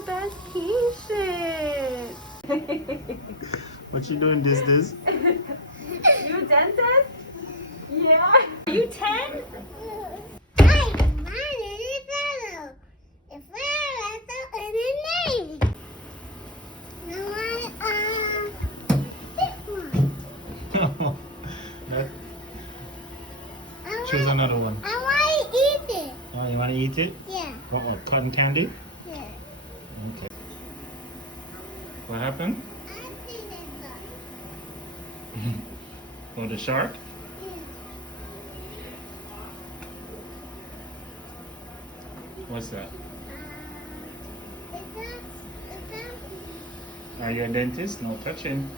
the best patient. What you doing this? You a dentist? Yeah. Are you 10? Choose another one. I want to eat it. Oh, you want to eat it? Yeah. What, cotton candy? Yeah. Okay. What happened? I think it's Oh, the shark? What's that? Are you a dentist? No touching.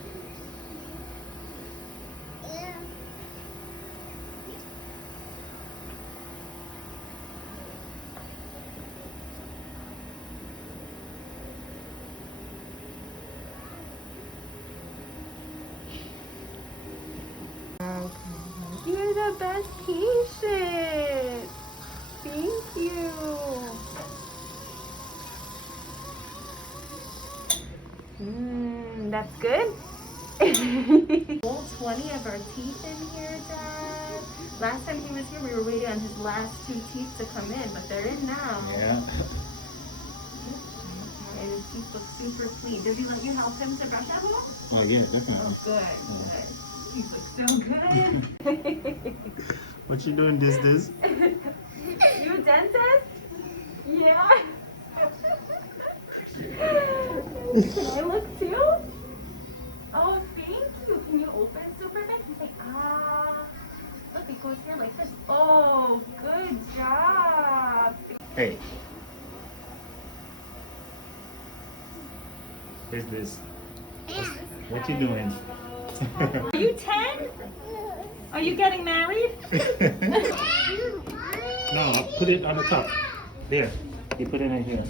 yeah. You're the best patient. Thank you. That's good. All 20 of our teeth in here, Dad. Last time he was here, we were waiting on his last 2 teeth to come in, but they're in now. Yeah. And his teeth look super clean. Does he let you help him to brush at all? Oh, yeah, definitely. Oh, good. Teeth look so good. What you doing this? You a dentist? Yeah. Can I look too? Oh, thank you. Can you open super big? You say, ah. Look, it goes here like this. Oh, good job. Hey. This. What you doing? Are you 10? Are you getting married? No, I'll put it on the top. There. You put it in here.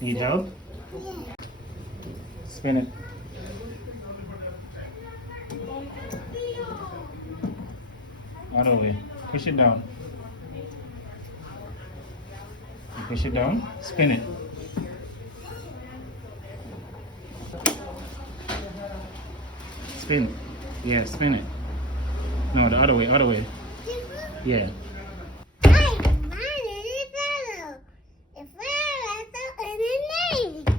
Need help? Spin it. Other way. Push it down. You push it down. Spin it. Spin. Yeah, spin it. No, the other way. Yeah.